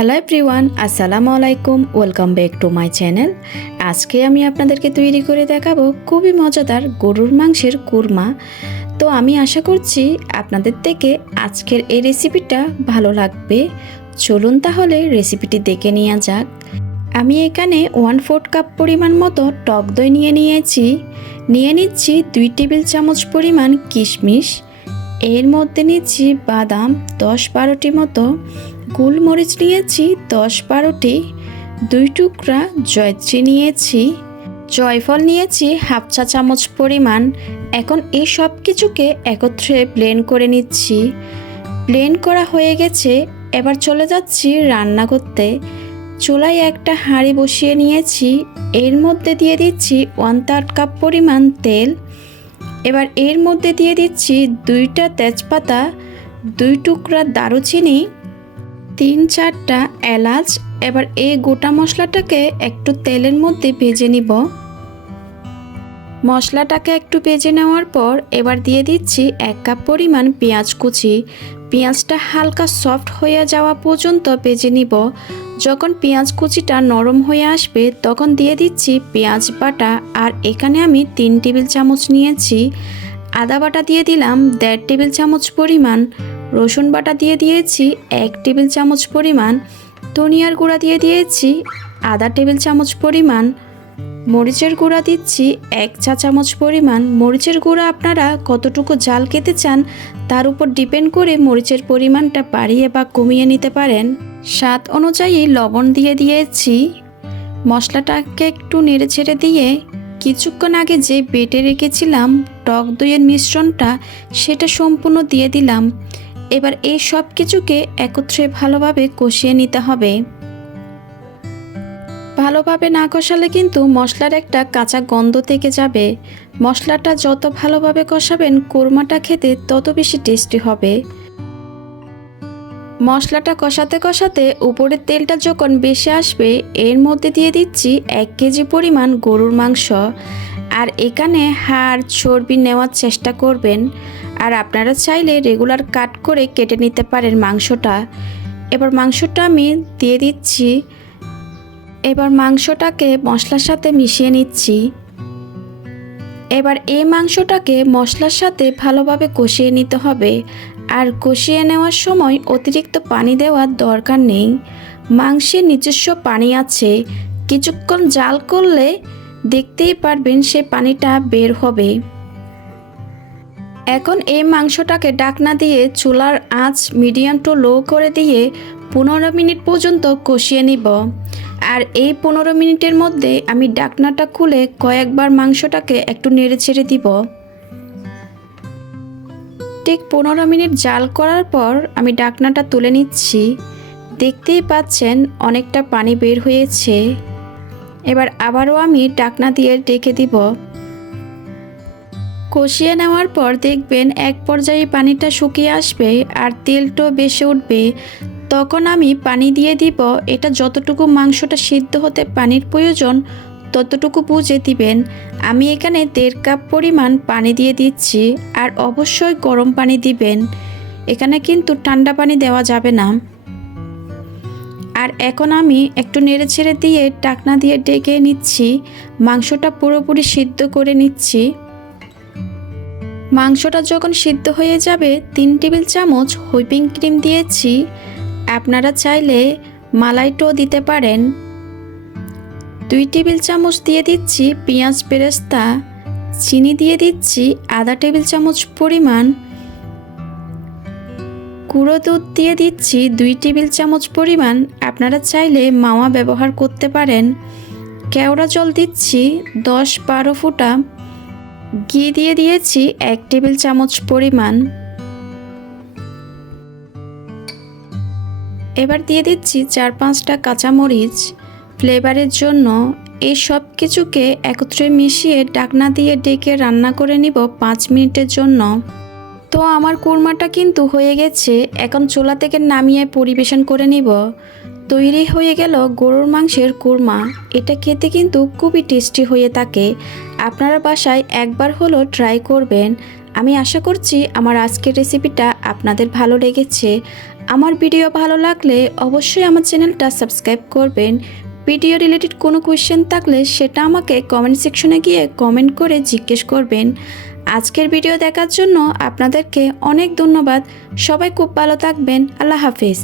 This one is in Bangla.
হ্যালো এভরিওয়ান, আসসালামু আলাইকুম। Welcome back to my channel. আজকে আমি আপনাদেরকে তৈরি করে দেখাবো খুবই মজাদার গরুর মাংসের কুরমা। তো আমি আশা করছি আপনাদের থেকে আজকের এই রেসিপিটা ভালো লাগবে। চলুন তাহলে রেসিপিটি দেখে নেওয়া যাক। আমি এখানে 1/4 কাপ পরিমাণ মতো টক দই নিয়ে নিচ্ছি 2 টেবিল চামচ পরিমাণ কিশমিশ। এর মধ্যে নিচ্ছি বাদাম 10-12টি মতো, গোলমরিচ নিয়েছি 10-12টি, 2 টুকরা জয়ত্রী নিয়েছি, জয়ফল নিয়েছি হাফ চা চামচ পরিমাণ। এখন এই সব কিছুকে একত্রে ব্লেন্ড করে নিচ্ছি। ব্লেন্ড করা হয়ে গেছে, এবার চলে যাচ্ছি রান্না করতে। চুলায় একটা হাঁড়ি বসিয়ে নিয়েছি, এর মধ্যে দিয়ে দিচ্ছি 1/3 কাপ পরিমাণ তেল। এবার এর মধ্যে দিয়ে দিচ্ছি 2টা তেজপাতা, 2 টুকরা দারুচিনি, 3-4টা এলাচ। এবার এই গোটা মশলাটাকে একটু তেলের মধ্যে ভেজে নিব। মশলাটাকে একটু ভেজে নেওয়ার পর এবার দিয়ে দিচ্ছি 1 কাপ পরিমাণ পেঁয়াজ কুচি। পেঁয়াজটা হালকা সফট হয়ে যাওয়া পর্যন্ত ভেজে নিব। যখন পেঁয়াজ কুচিটা নরম হয়ে আসবে তখন দিয়ে দিচ্ছি পেঁয়াজ বাটা। আর এখানে আমি 3 টেবিল চামচ নিয়েছি। আদা বাটা দিয়ে দিলাম 1.5 টেবিল চামচ পরিমাণ, রসুন বাটা দিয়ে দিয়েছি 1 টেবিল চামচ পরিমাণ, ধনিয়ার গুঁড়া দিয়ে দিয়েছি আধা টেবিল চামচ পরিমাণ, মরিচের গুঁড়া দিচ্ছি 1 চা চামচ পরিমাণ। মরিচের গুঁড়া আপনারা কতটুকু ঝাল খেতে চান তার উপর ডিপেন্ড করে মরিচের পরিমাণটা বাড়িয়ে বা কমিয়ে নিতে পারেন। স্বাদ অনুযায়ী লবণ দিয়ে দিয়েছি। মশলাটাকে একটু নেড়ে ছেড়ে দিয়ে কিছুক্ষণ আগে যে বেটে রেখেছিলাম টক দইয়ের মিশ্রণটা সেটা সম্পূর্ণ দিয়ে দিলাম। এবার এই সব কিছুকে একত্রে ভালোভাবে কষিয়ে নিতে হবে। ভালোভাবে না কষালে কিন্তু মশলার একটা কাঁচা গন্ধ থেকে যাবে। মশলাটা যত ভালোভাবে কষাবেন কোরমাটা খেতে তত বেশি টেস্টি হবে। মশলাটা কষাতে কষাতে উপরের তেলটা যখন বেশি আসবে এর মধ্যে দিয়ে দিচ্ছি 1 কেজি পরিমাণ গরুর মাংস। আর এখানে হাড় চর্বি নেওয়ার চেষ্টা করবেন। আর আপনারা চাইলে রেগুলার কাট করে কেটে নিতে পারেন মাংসটা। এবার মাংসটা আমি দিয়ে দিচ্ছি। এবার মাংসটাকে মশলার সাথে মিশিয়ে নিচ্ছি। এবার এই মাংসটাকে মশলার সাথে ভালোভাবে কষিয়ে নিতে হবে। আর কষিয়ে নেওয়ার সময় অতিরিক্ত পানি দেওয়ার দরকার নেই। মাংসের নিজস্ব পানি আছে, কিছুক্ষণ জাল করলে দেখতেই পারবেন সে পানিটা বের হবে। এখন এই মাংসটাকে ঢাকনা দিয়ে চুলার আঁচ মিডিয়াম টু লো করে দিয়ে 15 মিনিট পর্যন্ত কষিয়ে নিব। আর এই 15 মিনিটের মধ্যে আমি ঢাকনাটা খুলে কয়েকবার মাংসটাকে একটু নেড়ে ছেড়ে দিব। ঠিক 15 মিনিট জাল করার পর আমি ঢাকনাটা তুলে নিচ্ছি। দেখতেই পাচ্ছেন অনেকটা পানি বের হয়েছে। এবার আবারও আমি ঢাকনা দিয়ে ঢেকে দিব। কষিয়ে নেওয়ার পর দেখবেন এক পর্যায়ে পানিটা শুকিয়ে আসবে আর তেলটাও বেশি উঠবে। তখন আমি পানি দিয়ে দিব। এটা যতটুকু মাংসটা সিদ্ধ হতে পানির প্রয়োজন ততটুকু বুঝে দিবেন। আমি এখানে 1.5 কাপ পরিমাণ পানি দিয়ে দিচ্ছি। আর অবশ্যই গরম পানি দিবেন, এখানে কিন্তু ঠান্ডা পানি দেওয়া যাবে না। আর এখন আমি একটু নেড়ে ছেড়ে দিয়ে ঢাকনা দিয়ে ঢেকে নিচ্ছি। মাংসটা পুরোপুরি সিদ্ধ করে নিচ্ছি। মাংসটা যখন সিদ্ধ হয়ে যাবে 3 টেবিল চামচ হুইপিং ক্রিম দিয়েছি। আপনারা চাইলে মালাইটাও দিতে পারেন। 2 টেবিল চামচ দিয়ে দিচ্ছি পেঁয়াজ বেরেস্তা, চিনি দিয়ে দিচ্ছি আধা টেবিল চামচ পরিমাণ, গুঁড়ো দুধ দিয়ে দিচ্ছি 2 টেবিল চামচ পরিমাণ। আপনারা চাইলে মাওয়া ব্যবহার করতে পারেন। কেওড়া জল দিচ্ছি 10-12 ফোঁটা, ঘি দিয়ে দিয়েছি 1 টেবিল চামচ পরিমাণ। এবার দিয়ে দিচ্ছি 4-5টা কাঁচামরিচ ফ্লেভারের জন্য। এই সব কিছুকে একত্রে মিশিয়ে ঢাকনা দিয়ে ঢেকে রান্না করে নিব 5 মিনিটের জন্য। তো আমার কুরমাটা কিন্তু হয়ে গেছে। এখন চুলা থেকে নামিয়ে পরিবেশন করে নিব। তৈরি হয়ে গেল গরুর মাংসের কুরমা। এটা খেতে কিন্তু খুবই টেস্টি হয়ে থাকে। আপনারা বাসায় একবার হলো ট্রাই করবেন। আমি আশা করছি আমার আজকের রেসিপিটা আপনাদের ভালো লেগেছে। আমার ভিডিও ভালো লাগলে অবশ্যই আমার চ্যানেলটা সাবস্ক্রাইব করবেন। ভিডিও রিলেটেড কোনো কোয়েশ্চেন থাকলে সেটা আমাকে কমেন্ট সেকশনে গিয়ে কমেন্ট করে জিজ্ঞেস করবেন। আজকের ভিডিও দেখার জন্য আপনাদেরকে অনেক ধন্যবাদ। সবাই খুব ভালো থাকবেন। আল্লাহ হাফেজ।